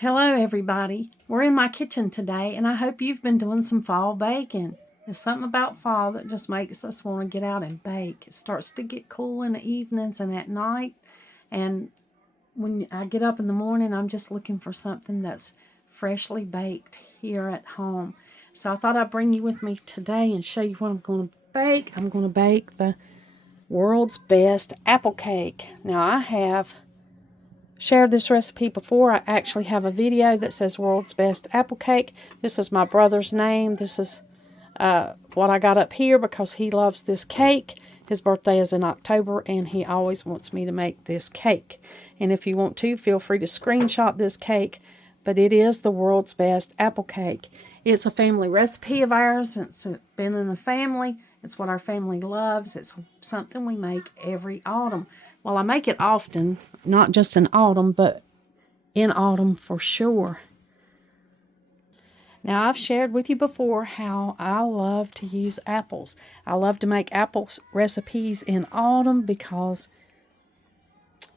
Hello everybody. We're in my kitchen today and I hope you've been doing some fall baking. There's something about fall that just makes us want to get out and bake. It starts to get cool in the evenings and at night, and when I get up in the morning I'm just looking for something that's freshly baked here at home. So I thought I'd bring you with me today and show you what I'm going to bake. I'm going to bake the world's best apple cake. Now I have shared this recipe before. I actually have a video that says world's best apple cake. This is my brother's name. This is what I got up here because he loves this cake. His birthday is in October and he always wants me to make this cake. And if you want to, feel free to screenshot this cake, but it is the world's best apple cake. It's a family recipe of ours. It's been in the family. It's what our family loves. It's something we make every autumn. Well, I make it often, not just in autumn, but in autumn for sure. Now, I've shared with you before how I love to use apples. I love to make apples recipes in autumn because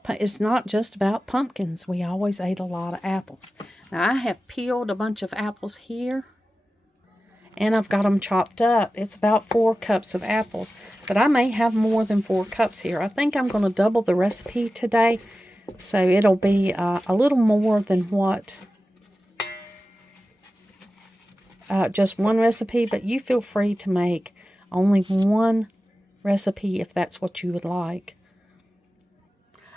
it's not just about pumpkins. We always ate a lot of apples. Now, I have peeled a bunch of apples here, and I've got them chopped up. It's about 4 cups of apples, but I may have more than 4 cups here. I think I'm going to double the recipe today, so it'll be a little more than what just one recipe, but you feel free to make only one recipe if that's what you would like.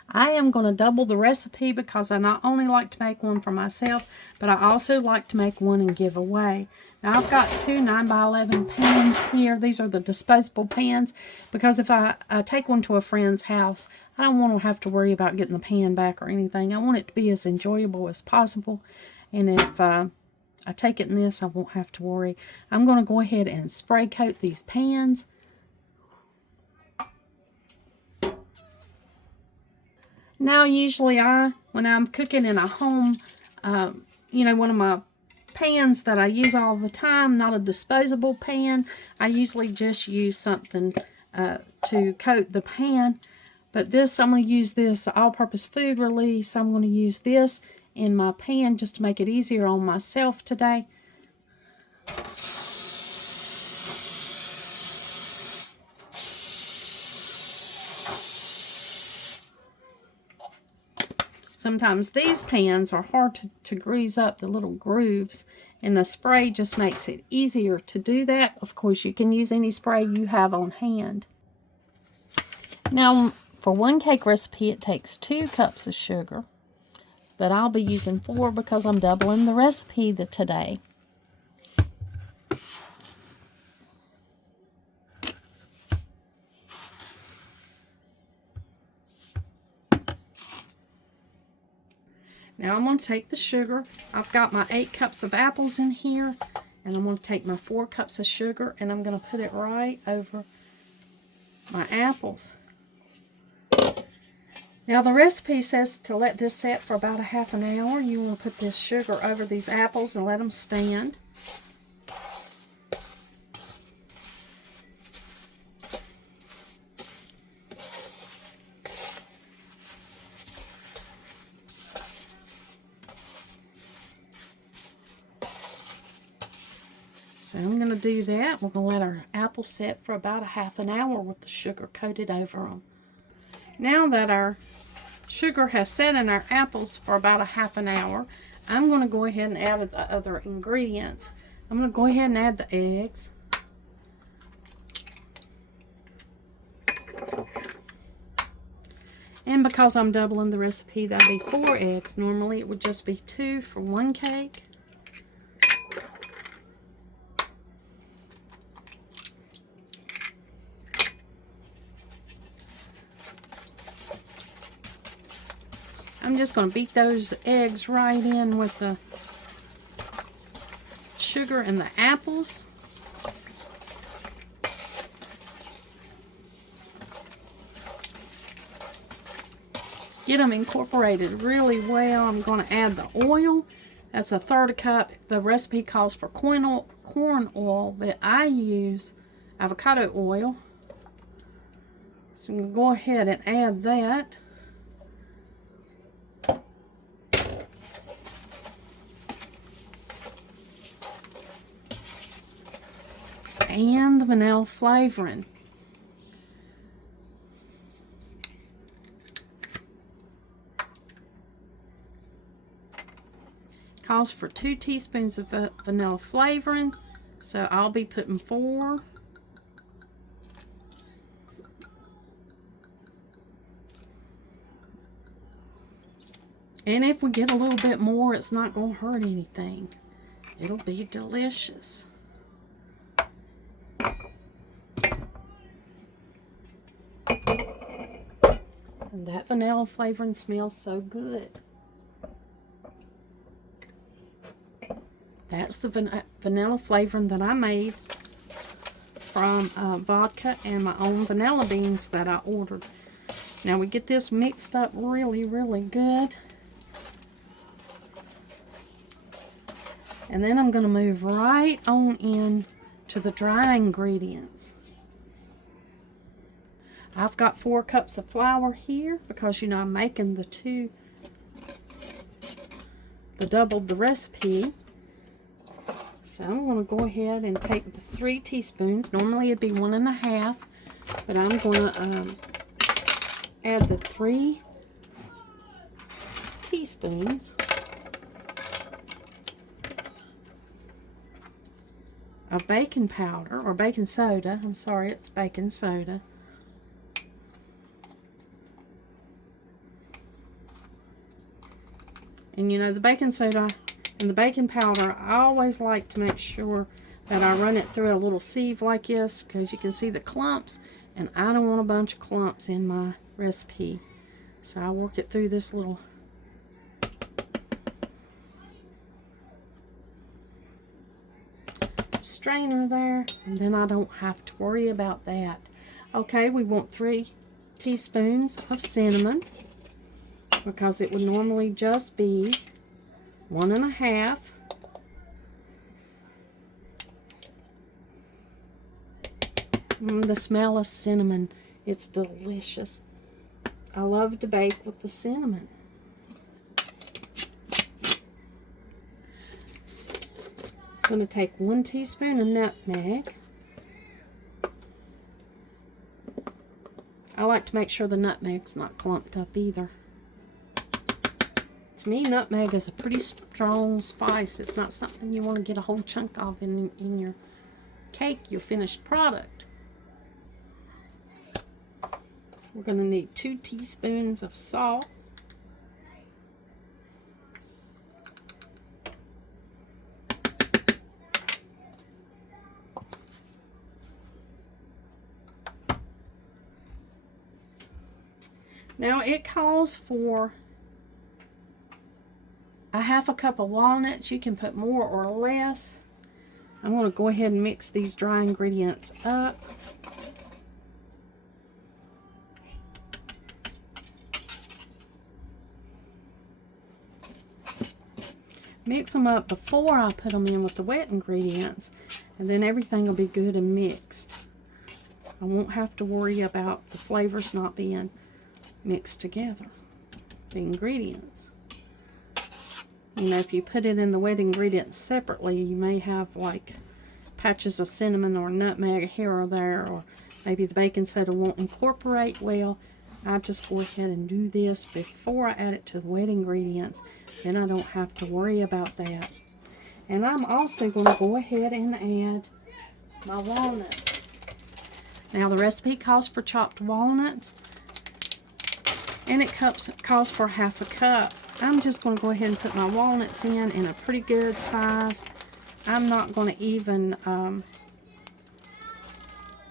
I am going to double the recipe because I not only like to make one for myself, but I also like to make one and give away. Now I've got 2 9x11 pans here. These are the disposable pans because if I take one to a friend's house, I don't want to have to worry about getting the pan back or anything. I want it to be as enjoyable as possible, and if I take it in this, I won't have to worry. I'm going to go ahead and spray coat these pans. Now, usually when I'm cooking in a home, one of my pans that I use all the time, not a disposable pan, I usually just use something to coat the pan. But I'm going to use this all-purpose food release. I'm going to use this in my pan just to make it easier on myself today. Sometimes these pans are hard to grease up the little grooves, and the spray just makes it easier to do that. Of course, you can use any spray you have on hand. Now, for one cake recipe, it takes 2 cups of sugar, but I'll be using 4 because I'm doubling the recipe today. Now I'm going to take the sugar. I've got my 8 cups of apples in here, and I'm going to take my 4 cups of sugar and I'm going to put it right over my apples. Now the recipe says to let this set for about a half an hour. You want to put this sugar over these apples and let them stand. So I'm going to do that. We're going to let our apples set for about a half an hour with the sugar coated over them. Now that our sugar has set in our apples for about a half an hour, I'm going to go ahead and add the other ingredients. I'm going to go ahead and add the eggs. And because I'm doubling the recipe, that'll be 4 eggs. Normally it would just be 2 for one cake. I'm just going to beat those eggs right in with the sugar and the apples. Get them incorporated really well. I'm going to add the oil. That's a 1/3 cup. The recipe calls for corn oil, but I use avocado oil. So I'm going to go ahead and add that. and the vanilla flavoring. Calls for 2 teaspoons of vanilla flavoring, so I'll be putting 4. And if we get a little bit more, it's not going to hurt anything. It'll be delicious. And that vanilla flavoring smells so good. That's the vanilla flavoring that I made from vodka and my own vanilla beans that I ordered. Now we get this mixed up really, really good. And then I'm going to move right on in to the dry ingredients. I've got 4 cups of flour here because, you know, I'm making doubled the recipe. So I'm going to go ahead and take the 3 teaspoons. Normally it'd be 1.5, but I'm going to add the 3 teaspoons of baking powder, or baking soda. I'm sorry, it's baking soda. And you know, the baking soda and the baking powder, I always like to make sure that I run it through a little sieve like this, because you can see the clumps, and I don't want a bunch of clumps in my recipe. So I work it through this little strainer there, and then I don't have to worry about that. Okay, we want 3 teaspoons of cinnamon, because it would normally just be 1.5. The smell of cinnamon, it's delicious. I love to bake with the cinnamon. It's going to take 1 teaspoon of nutmeg. I like to make sure the nutmeg's not clumped up either. To me, nutmeg is a pretty strong spice. It's not something you want to get a whole chunk of in your cake, your finished product. We're going to need 2 teaspoons of salt. Now it calls for a 1/2 cup of walnuts. You can put more or less. I'm going to go ahead and mix these dry ingredients up. Mix them up before I put them in with the wet ingredients, and then everything will be good and mixed. I won't have to worry about the flavors not being mixed together, the ingredients. You know, if you put it in the wet ingredients separately, you may have like patches of cinnamon or nutmeg here or there, or maybe the baking soda won't incorporate well. I just go ahead and do this before I add it to the wet ingredients. Then I don't have to worry about that. And I'm also going to go ahead and add my walnuts. Now the recipe calls for chopped walnuts, and it calls for 1/2 cup. I'm just going to go ahead and put my walnuts in a pretty good size. I'm not going to even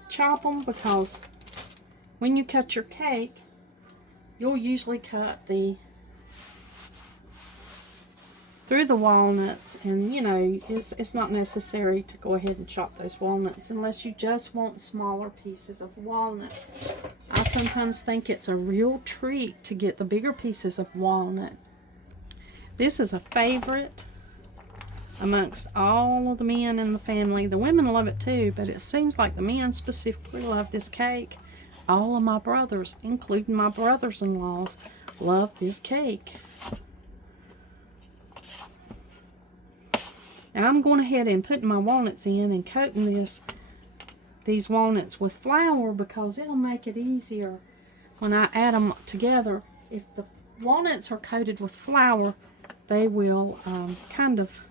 chop them, because when you cut your cake, you'll usually cut through the walnuts, and you know, it's not necessary to go ahead and chop those walnuts unless you just want smaller pieces of walnut. I sometimes think it's a real treat to get the bigger pieces of walnut. This is a favorite amongst all of the men in the family. The women love it too, but it seems like the men specifically love this cake. All of my brothers, including my brothers-in-laws, love this cake. Now I'm going ahead and putting my walnuts in and coating this these walnuts with flour because it'll make it easier when I add them together. If the walnuts are coated with flour, they will kind of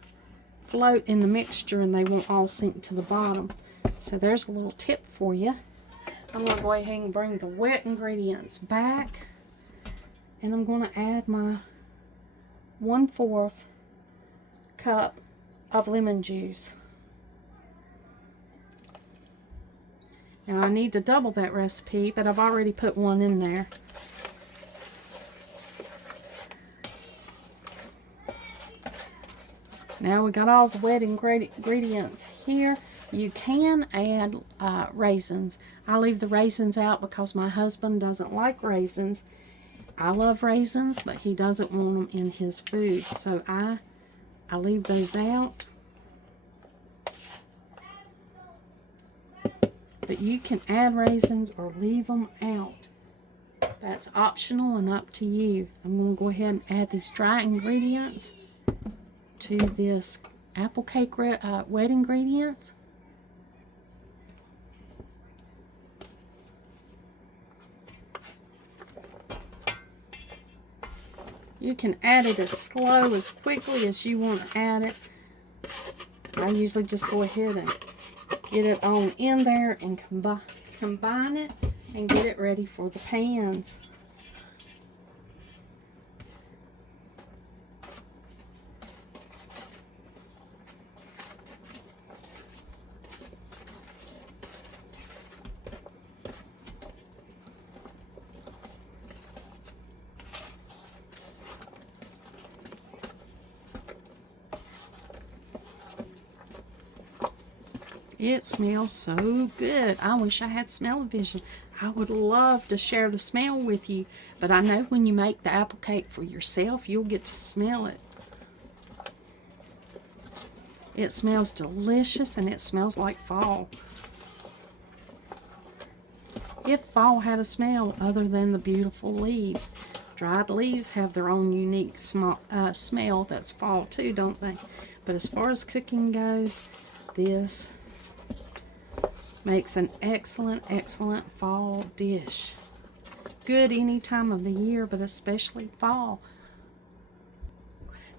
float in the mixture and they won't all sink to the bottom. So there's a little tip for you. I'm going to go ahead and bring the wet ingredients back, and I'm going to add my 1/4 cup of lemon juice. Now I need to double that recipe, but I've already put one in there. Now we got all the wet ingredients here. You can add raisins. I leave the raisins out because my husband doesn't like raisins. I love raisins, but he doesn't want them in his food, so I leave those out. But you can add raisins or leave them out. That's optional and up to you. I'm going to go ahead and add these dry ingredients to this apple cake wet ingredients. You can add it as slow, as quickly as you want to add it. I usually just go ahead and get it on in there and combine it and get it ready for the pans. It smells so good. I wish I had smell-o-vision. I would love to share the smell with you, but I know when you make the apple cake for yourself, you'll get to smell it. It smells delicious, and it smells like fall. If fall had a smell other than the beautiful leaves. Dried leaves have their own unique smell that's fall too, don't they? But as far as cooking goes, this makes an excellent fall dish. Good any time of the year, but especially fall.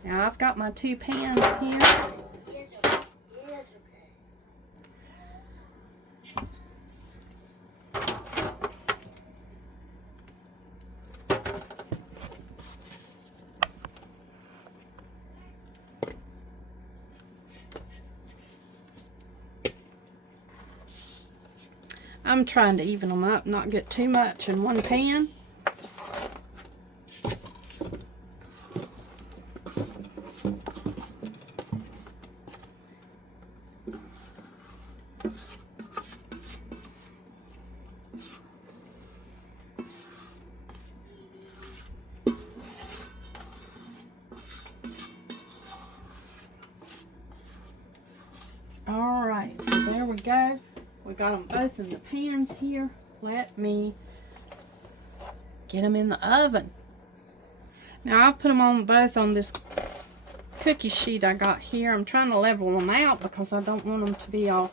Now I've got my 2 pans here. I'm trying to even them up, not get too much in one pan. All right, so there we go. We got them both in the pans here. Let me get them in the oven. Now I've put them on both on this cookie sheet I got here. I'm trying to level them out because I don't want them to be all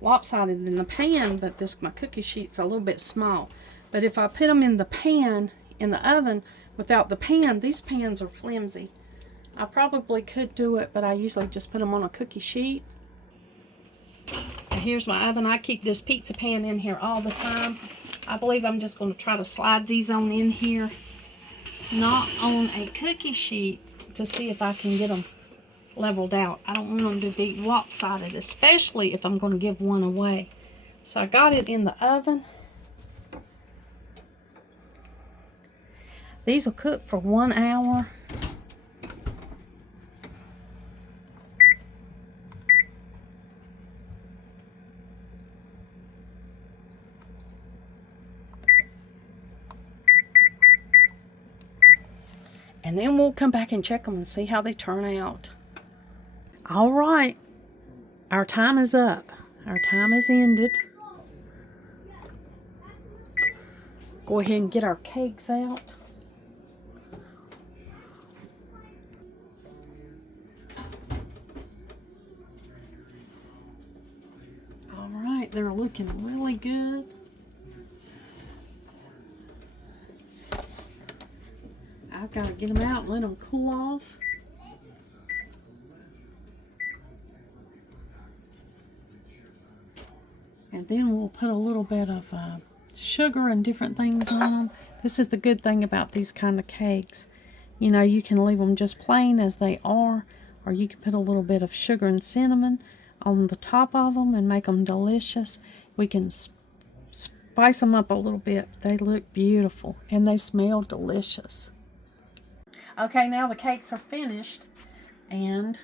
lopsided in the pan, but my cookie sheet's a little bit small. But if I put them in the pan, in the oven, without the pan, these pans are flimsy. I probably could do it, but I usually just put them on a cookie sheet. Here's my oven. I keep this pizza pan in here all the time. I believe I'm just going to try to slide these on in here, not on a cookie sheet, to see if I can get them leveled out. I don't want them to be lopsided, especially if I'm going to give one away. So I got it in the oven. These will cook for 1 hour. And then we'll come back and check them and see how they turn out. All right, our time is up. Our time has ended. Go ahead and get our cakes out. All right, like they're looking really good. I've got to get them out and let them cool off. And then we'll put a little bit of sugar and different things on them. This is the good thing about these kind of cakes. You know, you can leave them just plain as they are, or you can put a little bit of sugar and cinnamon on the top of them and make them delicious. We can spice them up a little bit. They look beautiful and they smell delicious. Okay, now the cakes are finished, and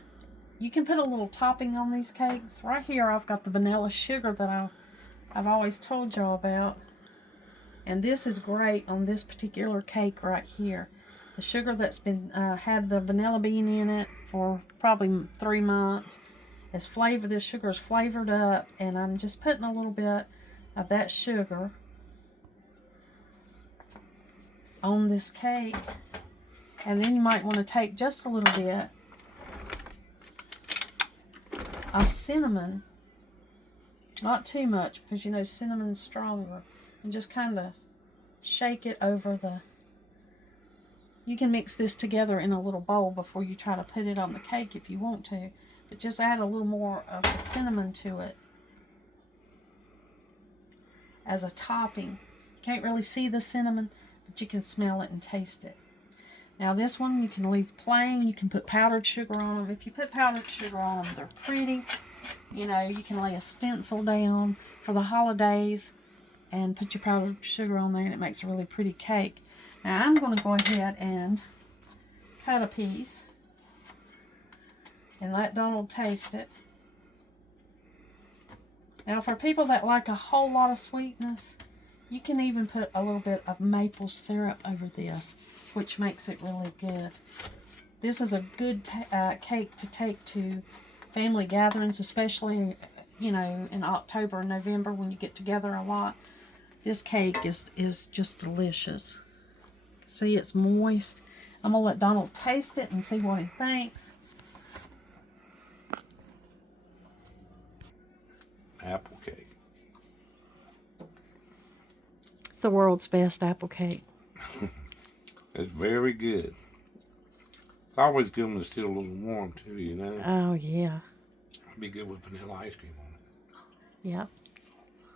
you can put a little topping on these cakes. Right here I've got the vanilla sugar that I've always told y'all about. And this is great on this particular cake right here. The sugar that's been had the vanilla bean in it for probably 3 months. It's flavored, this sugar is flavored up, and I'm just putting a little bit of that sugar on this cake. And then you might want to take just a little bit of cinnamon, not too much because you know cinnamon's stronger, and just kind of shake it over the. You can mix this together in a little bowl before you try to put it on the cake if you want to, but just add a little more of the cinnamon to it as a topping. You can't really see the cinnamon, but you can smell it and taste it. Now this one you can leave plain. You can put powdered sugar on them. If you put powdered sugar on them, they're pretty. You know, you can lay a stencil down for the holidays and put your powdered sugar on there, and it makes a really pretty cake. Now I'm going to go ahead and cut a piece and let Donald taste it. Now for people that like a whole lot of sweetness, you can even put a little bit of maple syrup over this, which makes it really good. This is a good cake to take to family gatherings, especially, you know, in October and November when you get together a lot. This cake is just delicious. See, it's moist. I'm going to let Donald taste it and see what he thinks. Apple cake. It's the world's best apple cake. It's very good. It's always good when it's still a little warm too, you know. Oh, yeah. It'd be good with vanilla ice cream on it. Yep.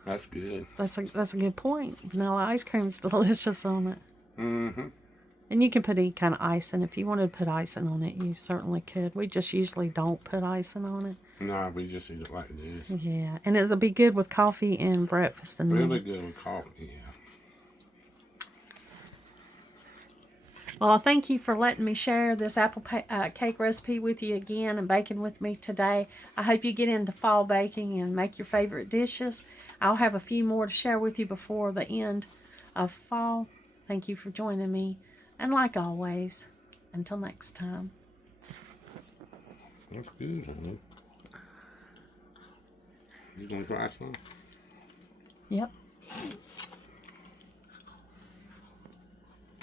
That's good. That's a good point. Vanilla ice cream's delicious on it. Mm-hmm. And you can put any kind of icing. If you wanted to put icing on it, you certainly could. We just usually don't put icing on it. No, we just eat it like this. Yeah, and it'll be good with coffee and breakfast. And Really good with coffee, yeah. Well, thank you for letting me share this apple cake recipe with you again and baking with me today. I hope you get into fall baking and make your favorite dishes. I'll have a few more to share with you before the end of fall. Thank you for joining me. And like always, until next time. That's good, honey. You gonna try some? Yep.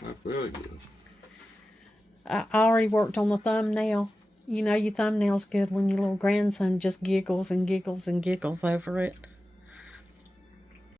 That's really good. I already worked on the thumbnail. You know your thumbnail's good when your little grandson just giggles and giggles and giggles over it.